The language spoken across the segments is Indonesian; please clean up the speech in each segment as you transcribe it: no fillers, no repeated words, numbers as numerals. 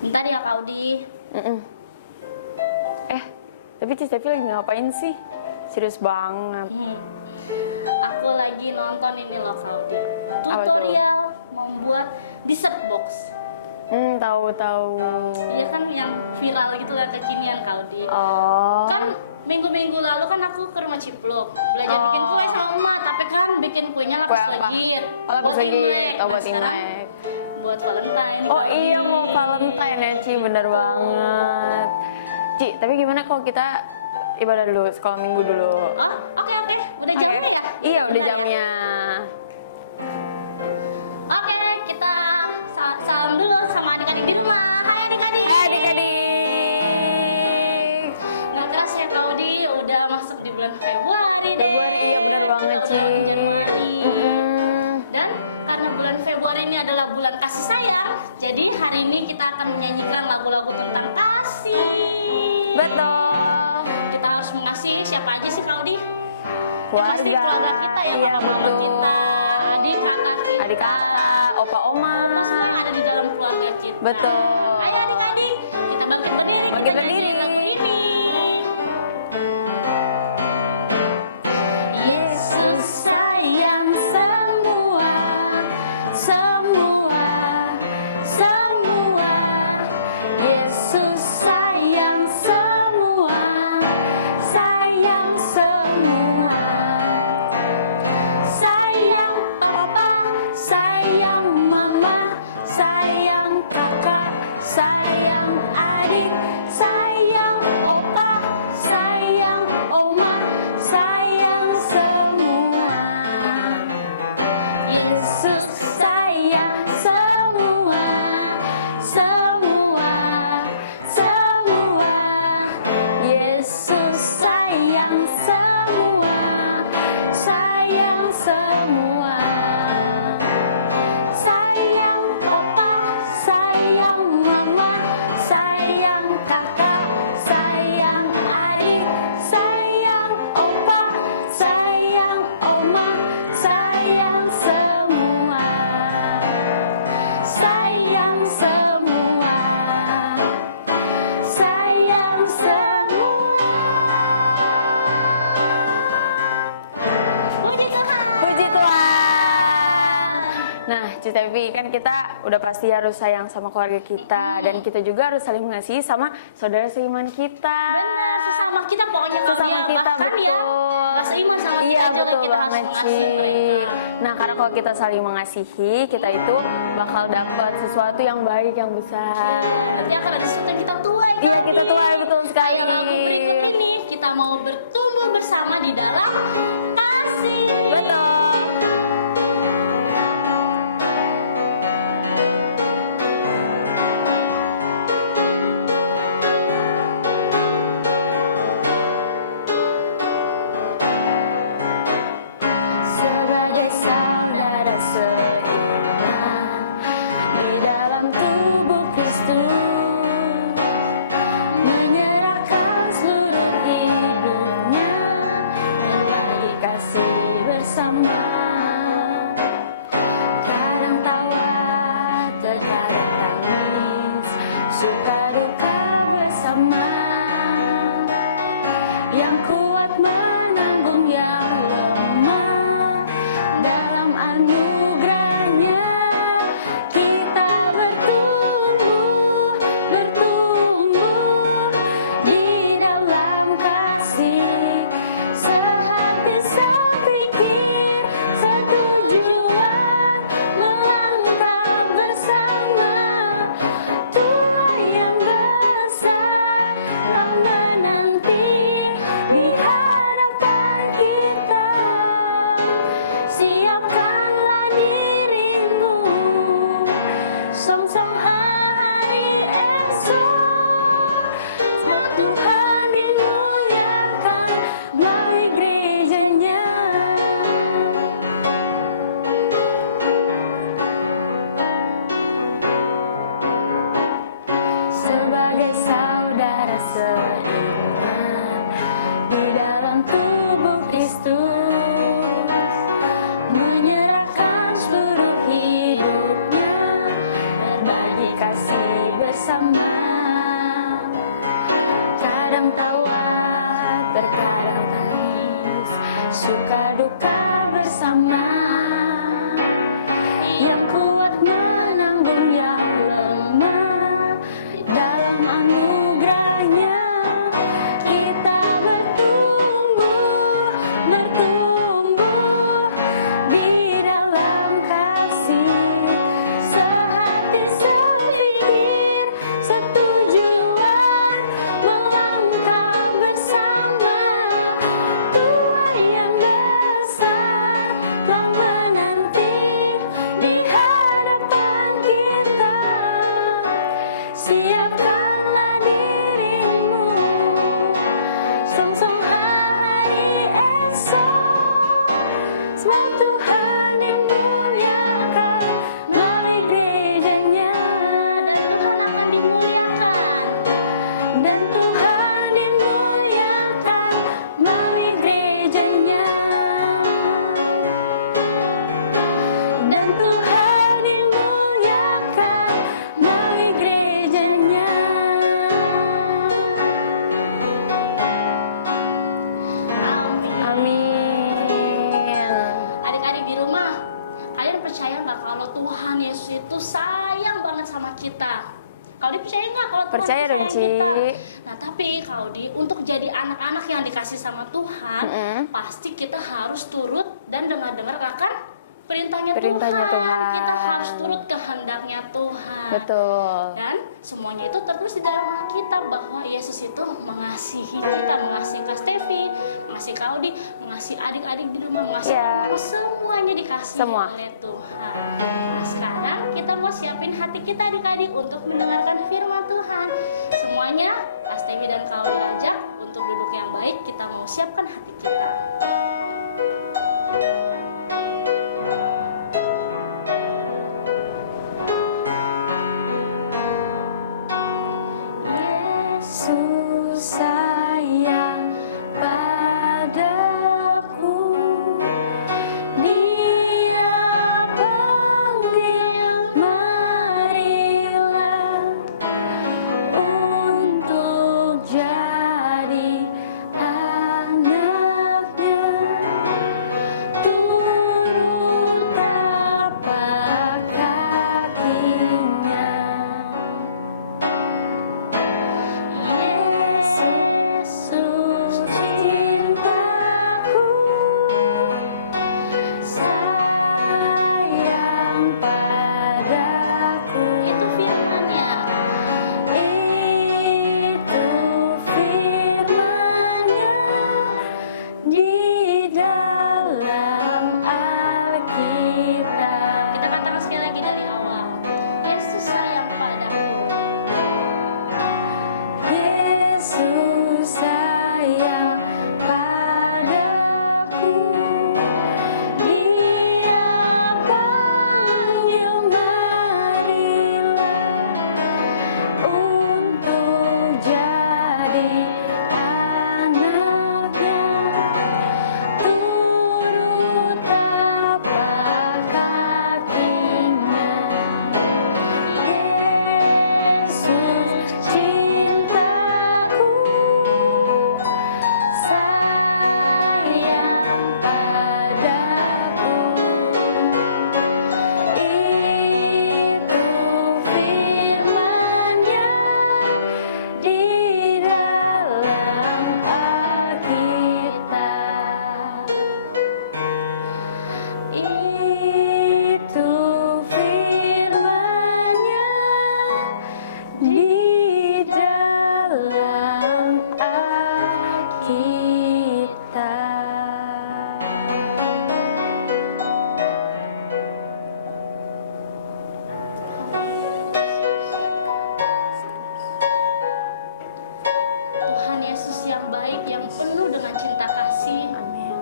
Bentar ya Kak Audi. Tapi Cici Devi lagi ngapain sih? Serius banget. Aku lagi nonton ini loh Kak Audi. Apa tuh? Tutorial membuat dessert box. Tahu. Iya kan yang viral gitu kan kekinian Kak Audi. Oh. Kan minggu-minggu lalu kan aku ke rumah Cipluk belajar bikin kue sama Oma, tapi kan bikin kuenya Kue lapis apa? legit. Oh, lapis legit. Oh, buat Sekarang Imlek. buat Valentine. Oh iya, mau Valentine ya Ci, bener banget. Ci, tapi gimana kalau kita ibadah dulu, sekolah minggu dulu? Oh, oke. Udah jamnya ya? Iya, udah jamnya. Oke, kita salam dulu sama adik-adik di rumah. Hai adik-adik. Adik-adik. Nggak kerasa ya Kak Audi, udah masuk di bulan Februari deh. Februari, iya bener banget Ci. Dan karena bulan Februari ini adalah bulan kasih sayang, jadi hari ini kita akan menyanyikan lagu-lagu tentang kasih. Betul. Kita harus mengasihi siapa aja sih Kak Audi? Keluarga. Ya, pasti keluarga kita ya, Iya, keluarga betul. kita, adik Adik-kakak, opa oma. yang ada di dalam keluarga kita. Betul. Ayo adik-adik, kita bangkit berdiri. Bangkit Kita berdiri. nyanyiin lagu ini. Yesus sayang semua. Yesus sayang semua. Sayang papa, sayang mama, sayang kakak, sayang adik, sayang opa, sayang oma, sayang semua. Yesus sayang semua. Yesus sayang semua. Sayang opa, sayang mama, sayang kakak, sayang adik, sayang opa, sayang oma, sayang semua. Sayang semua. Sayang semua. Puji Tuhan. Nah, Cici Devi, kan kita udah pasti harus sayang sama keluarga kita, dan kita juga harus saling mengasihi sama saudara seiman kita. Sama kita pokoknya Sesama kita, betul. Seiman sama kita Iya, juga betul kita harus banget mengasihi Ci. mereka. Nah, karena kalau kita saling mengasihi, kita itu bakal dapat sesuatu yang baik, yang besar. Nanti akan ada sesuatu yang kita tuai. Iya, kita tuai, betul sekali. Ini kita mau bertumbuh bersama di dalam kasih. Betul. Sebagai saudara seiman di dalam tubuh Kristus, menyerahkan seluruh hidupnya bagi kasih itu sayang banget sama kita. Kalau percaya nggak kalau Tuhan Percaya dong, sayang Ci. kita? Nah tapi kalau untuk jadi anak-anak yang dikasih sama Tuhan, pasti kita harus turut dan dengar-dengar akan perintahnya Perintahnya Tuhan. Tuhan. Kita harus turut kehendaknya Tuhan. Betul. Dan semuanya itu terus di dalam Alkitab bahwa Yesus itu mengasihi kita, mengasihi Kak Stevi, mengasihi Kak Audi, mengasihi adik-adik di rumah, mengasihi Iya. kamu, semuanya dikasih Semua. oleh Tuhan. Nah, sekarang kita mau siapin hati kita adik-adik untuk mendengarkan firman Tuhan. Semuanya Kak Stevi dan Kak Audi ajak untuk duduk yang baik. Kita mau siapkan hati kita. Yesus sayang padaku, Dia panggil marilah untuk jadi anaknya, turut tapak kakinya. Yesus cintaku, sayang padaku. Itu firman-Nya. Itu firman-Nya di dalam Alkitab. Kita katakan sekali lagi dari awal. Yesus sayang padaku. Yesus sayang padaku, Dia panggil marilah untuk jadi anaknya, turut tapak kakinya. Yesus cintaku, sayang padaku. Itu firman-Nya di dalam Alkitab. Itu firman-Nya di dalam Tuhan Yesus yang baik, yang penuh dengan cinta kasih. Amin.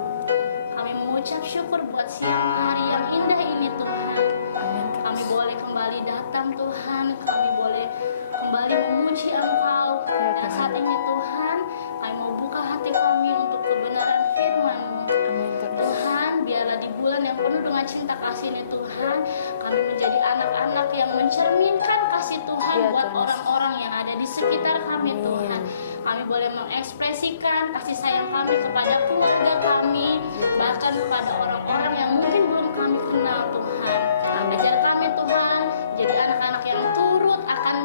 Kami mengucap syukur buat siang hari yang indah ini Tuhan. Amin. Kami boleh kembali datang Tuhan. Kami boleh kembali memuji Engkau. Ya, Dan Tuhan. saat ini Tuhan, kami mau buka hati kami untuk kebenaran firman-Mu. Amin terus. Tuhan, biarlah di bulan yang penuh dengan cinta kasih ini Tuhan, kami menjadi anak-anak yang mencerminkan kasih Tuhan Ya, buat Tuhan. orang-orang yang ada di sekitar kami Amin. Tuhan. Kami boleh mengekspresikan kasih sayang kami kepada keluarga kami, bahkan kepada orang-orang yang mungkin belum kami kenal Tuhan. Amin. Ajar kami Tuhan, jadi anak-anak yang turut akan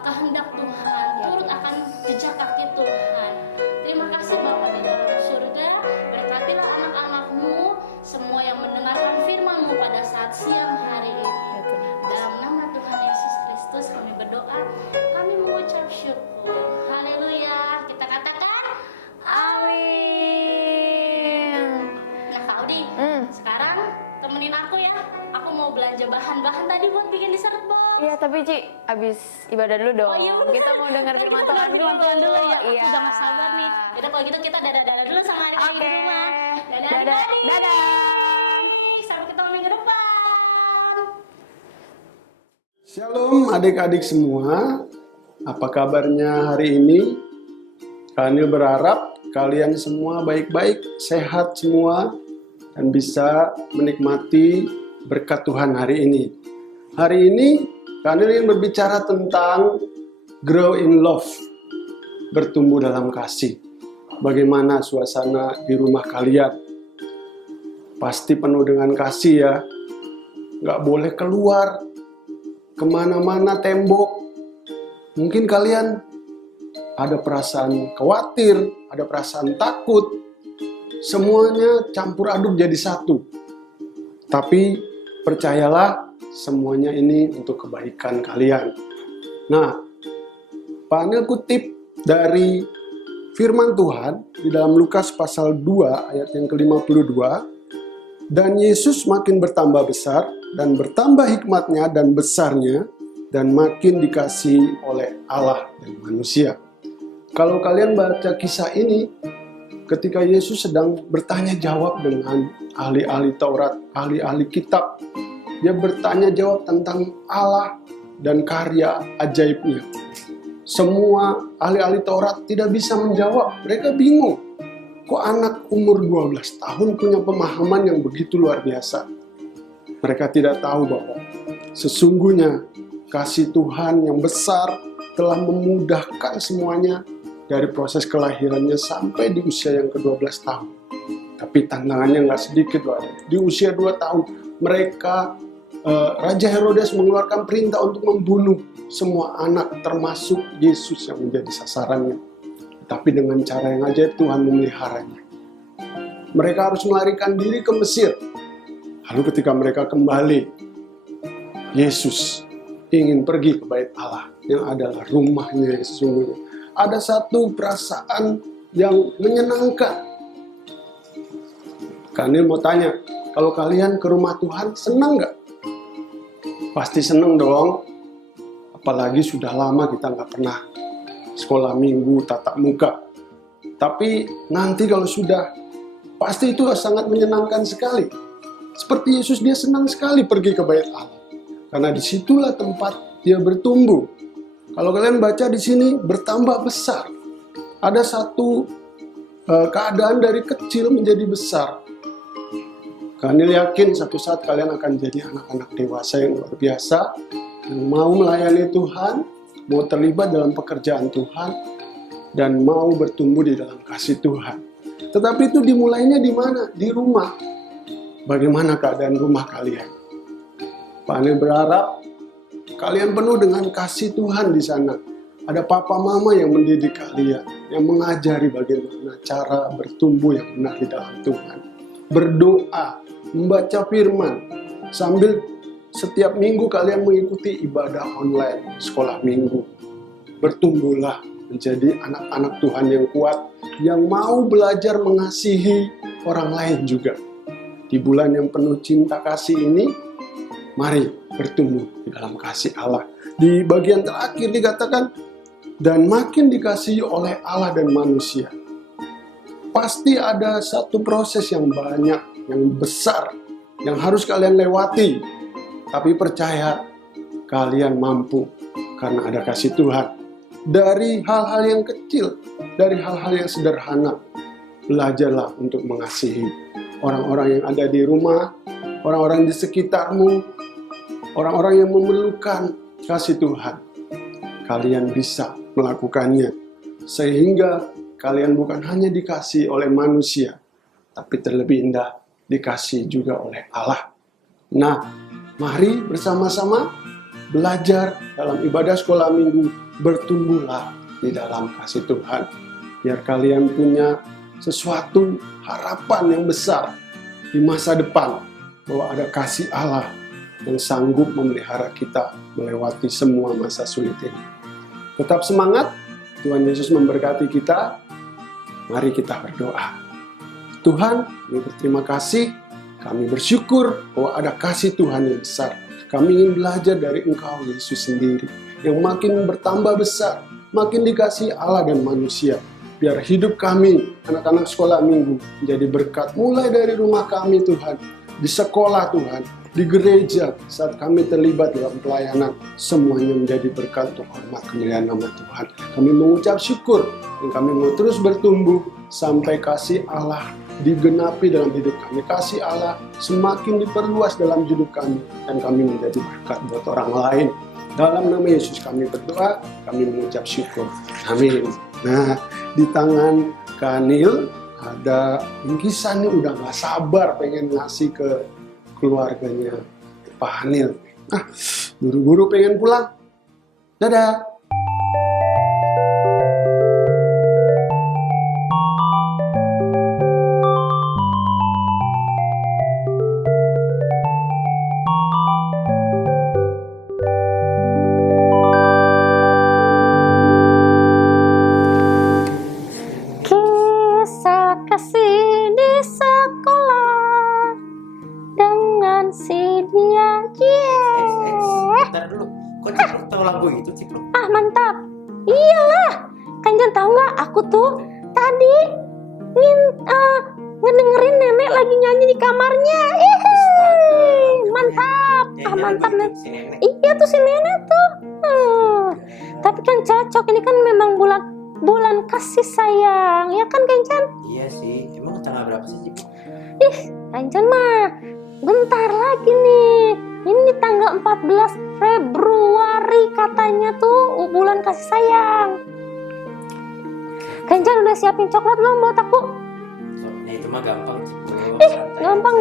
kehendak Tuhan, Ya, turut Tuhan. akan jejak kaki Tuhan. Terima kasih Bapa di dalam surga, berkatilah anak-anak-Mu, semua yang mendengarkan firman-Mu pada saat siang hari ini. Ya, Tuhan. Dalam nama Tuhan Yesus Kristus kami berdoa, kami mengucap syukur. Haleluya. Kita katakan Amin. Nah Kak Audi, Hmm. sekarang temenin aku ya. Aku mau belanja bahan-bahan tadi buat bikin dessert box. Iya, tapi Ci, abis ibadah dulu dong. Oh, iya, bener. Kita mau dengar firman Kita Tuhan dengar firman Tuhan dulu ya. Iya. Aku udah gak sabar nih. Yaudah kalau gitu kita dadah-dadah dulu sama adik-adik Oke. di rumah. Dadah. Dadah. adik-adik. Dadah. Sampai ketemu minggu depan. Shalom adik-adik semua, apa kabarnya hari ini? Kami berharap kalian semua baik-baik, sehat semua, dan bisa menikmati berkat Tuhan hari ini. Hari ini kami ingin berbicara tentang grow in love, bertumbuh dalam kasih. Bagaimana suasana di rumah kalian? Pasti penuh dengan kasih ya, nggak boleh keluar kemana-mana tembok. Mungkin kalian ada perasaan khawatir, ada perasaan takut. Semuanya campur aduk jadi satu. Tapi percayalah, semuanya ini untuk kebaikan kalian. Nah, Pak Anil kutip dari firman Tuhan di dalam Lukas pasal 2 ayat yang ke-52. Dan Yesus makin bertambah besar dan bertambah hikmatnya dan besarnya dan makin dikasihi oleh Allah dan manusia. Kalau kalian baca kisah ini, ketika Yesus sedang bertanya jawab dengan ahli-ahli Taurat, ahli-ahli kitab, dia bertanya jawab tentang Allah dan karya ajaibnya. Semua ahli-ahli Taurat tidak bisa menjawab, mereka bingung. Kok anak umur 12 tahun punya pemahaman yang begitu luar biasa? Mereka tidak tahu bahwa sesungguhnya kasih Tuhan yang besar telah memudahkan semuanya dari proses kelahirannya sampai di usia yang ke-12 tahun. Tapi tantangannya nggak sedikit, loh. Di usia 2 tahun, Raja Herodes mengeluarkan perintah untuk membunuh semua anak, termasuk Yesus yang menjadi sasarannya. Tapi dengan cara yang ajaib Tuhan memeliharanya. Mereka harus melarikan diri ke Mesir. Lalu ketika mereka kembali, Yesus ingin pergi ke bait Allah yang adalah rumahnya yang sesungguhnya. Ada satu perasaan yang menyenangkan. Kanil mau tanya, kalau kalian ke rumah Tuhan senang nggak? Pasti senang dong. Apalagi sudah lama kita nggak pernah sekolah minggu tatap muka. Tapi nanti kalau sudah, pasti itu sangat menyenangkan sekali. Seperti Yesus, dia senang sekali pergi ke bait Allah. Karena disitulah tempat dia bertumbuh. Kalau kalian baca di sini, bertambah besar. Ada satu keadaan dari kecil menjadi besar. Kalian yakin satu saat kalian akan jadi anak-anak dewasa yang luar biasa, yang mau melayani Tuhan, mau terlibat dalam pekerjaan Tuhan, dan mau bertumbuh di dalam kasih Tuhan. Tetapi itu dimulainya di mana? Di rumah. Bagaimana keadaan rumah kalian? Pak Anil berharap kalian penuh dengan kasih Tuhan di sana. Ada papa mama yang mendidik kalian, yang mengajari bagaimana cara bertumbuh yang benar di dalam Tuhan. Berdoa, membaca firman, sambil setiap minggu kalian mengikuti ibadah online, sekolah minggu. Bertumbuhlah menjadi anak-anak Tuhan yang kuat, yang mau belajar mengasihi orang lain juga. Di bulan yang penuh cinta kasih ini, mari bertumbuh di dalam kasih Allah. Di bagian terakhir dikatakan, dan makin dikasihi oleh Allah dan manusia. Pasti ada satu proses yang banyak, yang besar, yang harus kalian lewati. Tapi percaya, kalian mampu karena ada kasih Tuhan. Dari hal-hal yang kecil, dari hal-hal yang sederhana, belajarlah untuk mengasihi orang-orang yang ada di rumah, orang-orang di sekitarmu, orang-orang yang memerlukan kasih Tuhan. Kalian bisa melakukannya, sehingga kalian bukan hanya dikasihi oleh manusia, tapi terlebih indah dikasihi juga oleh Allah. Nah, mari bersama-sama belajar dalam ibadah sekolah minggu, bertumbuhlah di dalam kasih Tuhan. Biar kalian punya sesuatu harapan yang besar di masa depan, bahwa ada kasih Allah yang sanggup memelihara kita melewati semua masa sulit ini. Tetap semangat, Tuhan Yesus memberkati kita. Mari kita berdoa. Tuhan, kami berterima kasih. Kami bersyukur bahwa ada kasih Tuhan yang besar. Kami ingin belajar dari Engkau, Yesus sendiri, yang makin bertambah besar, makin dikasihi Allah dan manusia. Biar hidup kami, anak-anak sekolah minggu, menjadi berkat mulai dari rumah kami, Tuhan, di sekolah, Tuhan, di gereja, saat kami terlibat dalam pelayanan, semuanya menjadi berkat untuk hormat kemuliaan nama Tuhan. Kami mengucap syukur, dan kami mau terus bertumbuh sampai kasih Allah digenapi dalam hidup kami. Kasih Allah semakin diperluas dalam hidup kami, dan kami menjadi berkat buat orang lain. Dalam nama Yesus kami berdoa, kami mengucap syukur. Amin. Nah, di tangan Kanil ada bingkisan nih, udah gak sabar pengen ngasih ke keluarganya Pak Anil. Nah, Buru-buru pengen pulang. Dadah. Kisah kasih di sekolah dengan si dia. Bentar dulu. Kok Cipluk tahu lagu itu, Cipluk? Ah, mantap. Iyalah. Kanjan tahu nggak? Aku tuh tadi ngedengerin nenek lagi nyanyi di kamarnya. Mantap. Ah, mantap nih. Si nenek. Iya tuh si nenek tuh. Tapi kan cocok, ini kan memang bulan kasih sayang, ya kan Kanjan? Iya sih. Emang tanggal berapa sih, Cipluk? Kanjan mah bentar lagi nih. Ini tanggal 14 Februari katanya tuh bulan kasih sayang. Kanjan udah siapin coklat belum buat aku? Nah itu mah gampang, Cipluk. Gampang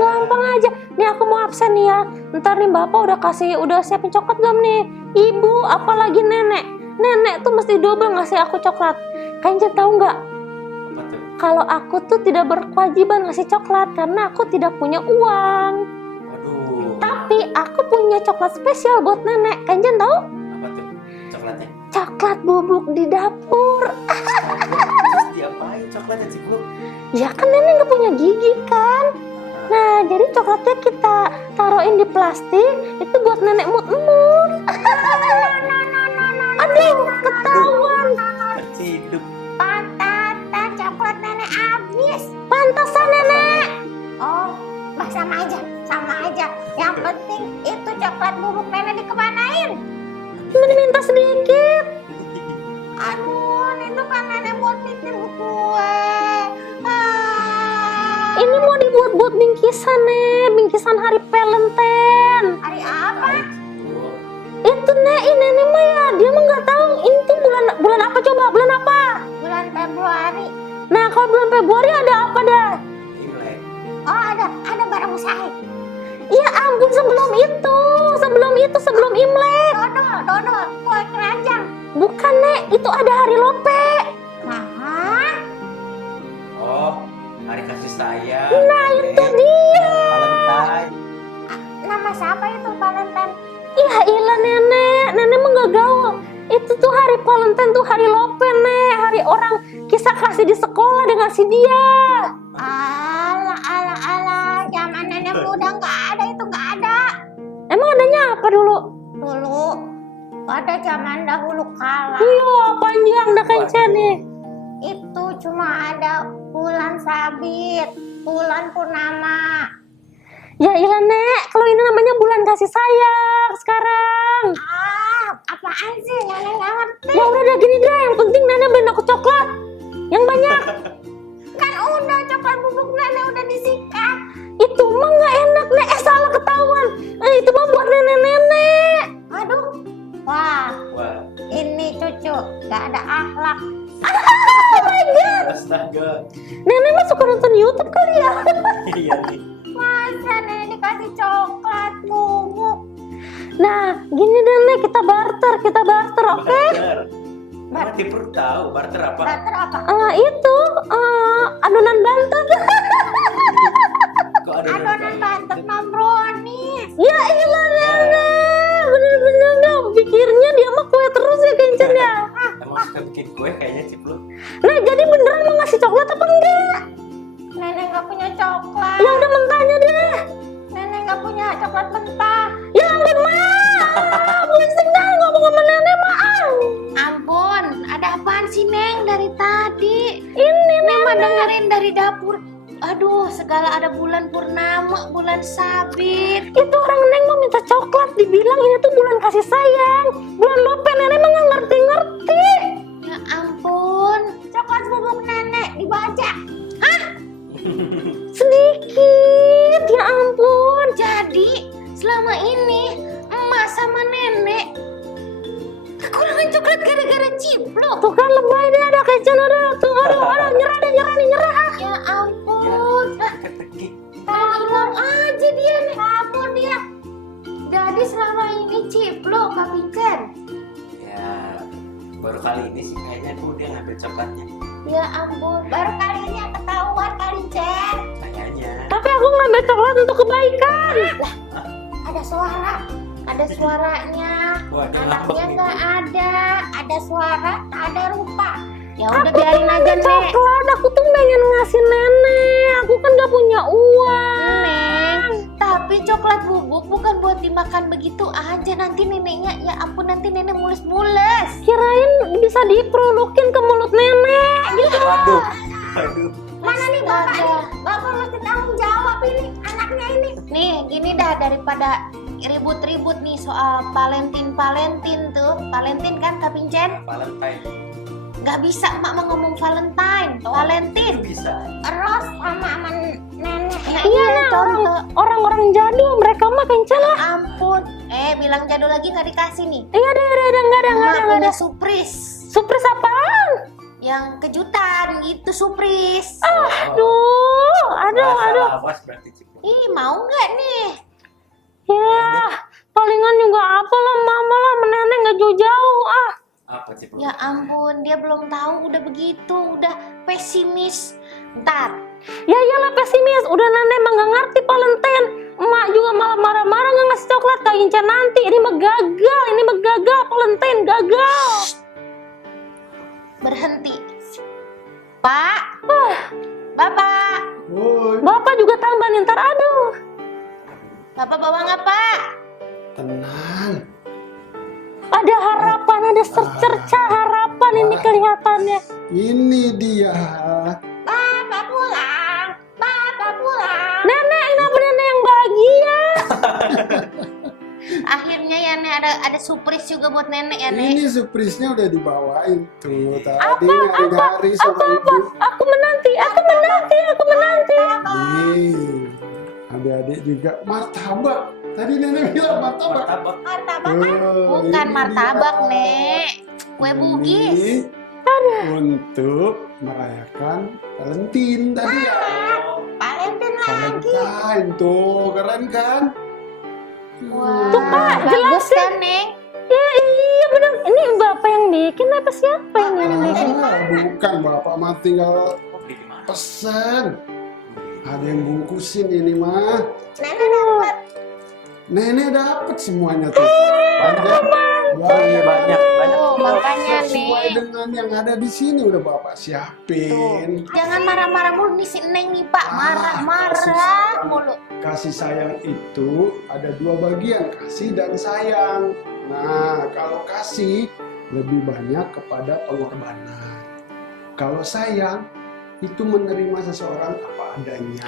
aja. Nih aku mau absen nih ya. Ntar nih bapak udah siapin coklat belum nih? Ibu apalagi nenek. Nenek tuh mesti double ngasih aku coklat. Kanjan tahu nggak? Apa tuh? Kalau aku tuh tidak berkewajiban ngasih coklat karena aku tidak punya uang. Waduh. Tapi aku punya coklat spesial buat nenek. Kanjan tahu? Apa tuh? Coklatnya? Coklat bubuk di dapur. Terus diapain coklatnya, Cipluk? Ya kan nenek nggak punya gigi kan. Nah jadi coklatnya kita taruhin di plastik. Itu buat nenek mut-mut. Aduh ketahuan. Terciduk. Patah coklat nenek habis. Pantasan nenek. Oh, sama aja. Yang penting itu coklat bubuk nenek dikemanain? Minta sedikit. Aduh, itu kan nenek buat bikin kue. Ini mau dibuat buat bingkisan nih. Bingkisan hari Valentine. Hari apa? Cipluk. Itu nek, ini nenek mah ya. Dia mah nggak tahu. Ini tuh bulan apa coba? Bulan apa? Bulan Februari. Nah kalau bulan Februari ada apa dah? Imlek. Oh, ada barang musahik. Ya ampun sebelum Imlek. Dodol, kue keranjang. Bukan nek, itu ada hari Lope. Nah, Oh, hari kasih sayang. Nah itu dia. Valentine. nama siapa itu Valentine? Ya ilah nenek mah nggak gaul. Itu tuh hari Valentine tuh hari Lope nek, hari orang kisah kasih di sekolah dengan si dia. Alah, zaman nenek udah nggak ada, itu nggak ada. Emang adanya apa dulu? Dulu, pada zaman dahulu kala, Iya panjang dah Kancan nih. itu cuma ada bulan sabit, bulan purnama. Ya ilah nek, kalau ini namanya bulan kasih sayang sekarang. Apaan sih? Nenek nggak ngerti. Ya udah gini deh, yang penting nenek beliin aku coklat yang banyak. Kan udah coklat bubuk nenek udah disikat. Itu mah nggak enak nek, salah ketahuan. Itu mah buat nenek-nenek. Aduh, wah, Wah, ini cucu nggak ada akhlak. Oh my god, astaga. nenek mah suka nonton YouTube kali ya. Iya nih. Masa nenek dikasih coklat bubuk? Nah, gini deh nek, kita barter, oke? Barter. Mama Cipluk tahu barter apa? Barter apa? Itu adonan bantet. Kok ada Adonan bantet non brownies. Ya ilah nenek, bener-bener nggak pikirnya dia mah kue terus ya Kencan ya. Emang suka bikin kue kayaknya, Cipluk. Nah jadi beneran mau ngasih coklat apa enggak? Nenek nggak punya coklat. Ya udah mentahnya deh. Nenek nggak punya coklat mentah. Ya ampun mah, pusing dah ngomong sama nenek mah. Ampun, ada apaan sih Neng dari tadi? Ini Neng mah dengerin dari dapur. Aduh, segala ada bulan purnama, bulan sabit. itu orang neng mau minta coklat, dibilang ini tuh bulan kasih sayang, bulan Lope. Nenek mah nggak ngerti. Ya ampun, coklat bubuk nenek dibajak. Sedikit, ya ampun. Jadi selama ini emak sama nenek kekurangan coklat gara-gara Cipluk. Tuh kan lebay deh, ada Kencan udah. Tuh aduh, nyerah deh, nyerah. Ya ampun, Teki. hilang aja dia nih, kabur dia. Jadi selama ini Cipluk Baru kali ini sih kayaknya tuh dia ngambil coklatnya. Ya ampun, baru kali ini yang ketahuan kali Jen. Kayaknya. Tapi aku ngambil coklat untuk kebaikan. Ada suara, ada suaranya. Waduh, Anaknya ngambek nggak nih. ada suara, tak ada rupa. Ya udah biarin aja Nek. Coklat, aku tuh pengen ngasih nenek. Aku kan gak punya uang. Neng, tapi coklat bubuk bukan buat dimakan begitu aja. Nanti neneknya, ya ampun nanti nenek mules-mules. Kirain bisa diprodukin ke mulut nenek gitu. Waduh. Waduh. Mana nih bapak nih? Bapak mesti tanggung jawab ini anaknya ini. Nih gini dah, daripada ribut-ribut nih soal Valentine tuh. Valentine kan Kak Pincen? Valentine. Gak bisa emak mau ngomong Valentine. Valentine. Itu bisa. Ros sama nenek. Iya nah, orang-orang jadul mereka mah kenceng lah. Ampun. Bilang jadul lagi nggak dikasih nih. Iya deh, enggak ada. Emak punya surprise. Surprise apaan? Yang kejutan gitu surprise. Aduh. Awas berarti Cipluk. Ih, mau nggak nih? Ya, palingan juga apa lah, mama lah, nenek nggak jauh-jauh ah. Apa Cipluk? Ya ampun, dia belum tahu udah begitu, udah pesimis. Ntar, Ya iyalah pesimis, udah nenek emang gak ngerti Valentine. Emak juga malah marah-marah gak ngasih coklat Kak Inca nanti. Ini mah gagal Valentine, gagal. berhenti. Pak, Bapak, Woi, Bapak juga tambah nih, ntar aduh. Bapak bawa nggak Pak? tenang. Ada harapan, ada secerca harapan ini kelihatannya. Ini dia. Bapak pulang, Bapak pulang. Nenek, kenapa nenek yang bahagia? Akhirnya ya Nek, ada surprise juga buat nenek ya Nek. Ini surprise-nya udah dibawain tuh tadi nyari-nyari sama ibu. Aku menanti. Nih, adik-adik juga martabak. Tadi nenek bilang martabak. Martabak. Martabak Oh, bukan ini martabak dia. Nek, kue bugis. Ini untuk merayakan Valentine tadi ya. Valentine lagi. Valentine tuh, keren kan? Wah, Pak, bagus jelasin. kan Nek? Ya iya bener, ini Bapak yang bikin apa siapa yang bikin? Bukan, Bapak mah tinggal Oh, beli di mana? pesen. Ada yang bungkusin ini mah. Nenek dapat. Nenek dapat semuanya tuh. Banyak. Oh, makanya Sesuai Nek. dengan yang ada di sini udah Bapak siapin. Jangan marah-marah mulu nih si Neng nih Pak, marah-marah kasih mulu. Kasih sayang itu ada dua bagian, kasih dan sayang. Nah, kalau kasih lebih banyak kepada pengorbanan. Kalau sayang itu menerima seseorang apa adanya.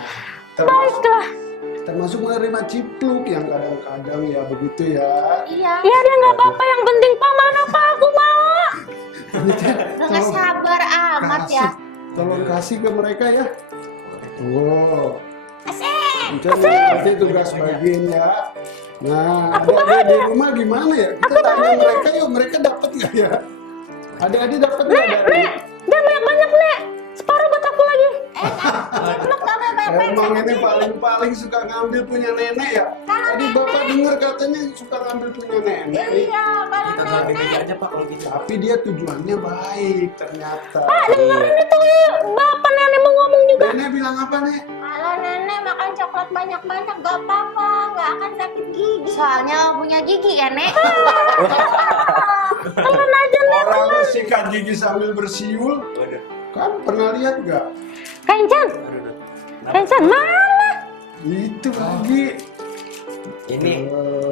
Termasuk menerima Cipluk yang kadang-kadang ya begitu ya. Iya. Ya dia nggak apa-apa, yang penting paman apa aku mau. Udah nggak sabar amat ya. Tolong kasih ke mereka ya. Wow. Asik. Nanti tugas bagian ya. Nah, adik-adik di rumah gimana ya? Kita tanya mereka yuk, mereka dapat nggak ya? Adik-adik dapat nggak? Adik-adik? Dia banyak Nek. Separuh buat aku lagi. Cipluk kamu bebek. Emang ini paling suka ngambil punya nenek ya? Tadi Bapak dengar katanya suka ngambil punya nenek. Iya, kalau Kita taruh di meja aja Pak kalau gitu. Tapi dia tujuannya baik ternyata. Dengerin itu Bapak nenek mau ngomong juga. Nenek bilang apa nek? kalau nenek makan coklat banyak-banyak gak apa-apa, gak akan sakit gigi. Soalnya punya gigi ya Nek. Telan aja Nek. Orang sikat gigi sambil bersiul, Waduh. kan pernah lihat gak? Kencan, Kenapa? mana? Itu lagi. Ini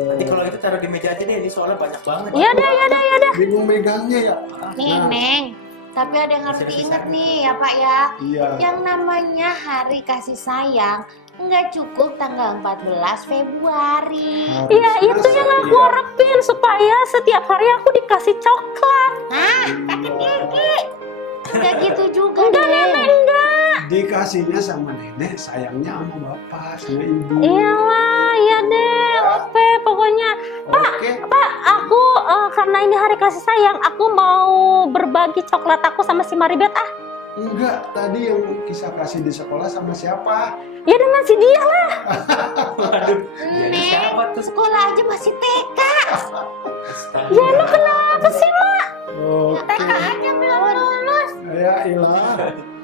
nanti kalau itu taruh di meja aja deh. Ini soalnya banyak banget. Ya dah. Bingung megangnya ya? Nih Neng, tapi ada yang harus diingat nih ya Pak ya. Iya. Yang namanya hari kasih sayang nggak cukup tanggal 14 Februari. Iya itu yang aku harapin supaya setiap hari aku dikasih coklat. Hah, sakit gigi. Nggak gitu juga Enggak Neng. nenek enggak. Dikasihnya sama nenek, sayangnya sama bapak, sama ibu. Iyalah, iya deh, oke pokoknya. Oke. Pak, aku karena ini hari kasih sayang, aku mau berbagi coklat aku sama si Maribeth ah. Enggak, tadi yang kisah kasih di sekolah sama siapa? Ya dengan si dia lah. Waduh. Jadi Nek, siapa tuh? sekolah aja masih TK. Ya emang kenapa sih Mak? Oke.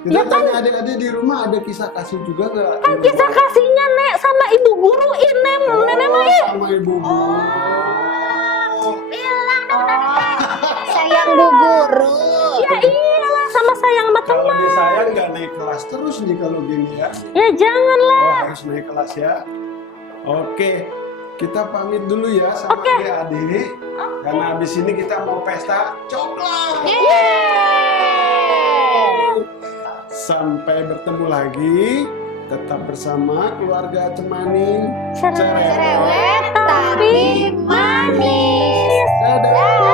Kita tanya adik-adik di rumah ada kisah kasih juga nggak? Kan kisah kasihnya Nek sama ibu guru ini, Nenek mah ya. Sama ibu guru. Sayang Bu Guru. Ya iyalah sama sayang sama Kalau teman. disayang nggak naik kelas terus nih kalau gini ya. Ya janganlah. Oh, harus naik kelas ya. Oke, kita pamit dulu ya sama adik-adik. Karena habis ini kita mau pesta coklat. Sampai bertemu lagi. Tetap bersama keluarga Cemani. Cerewet tapi manis. Dadah.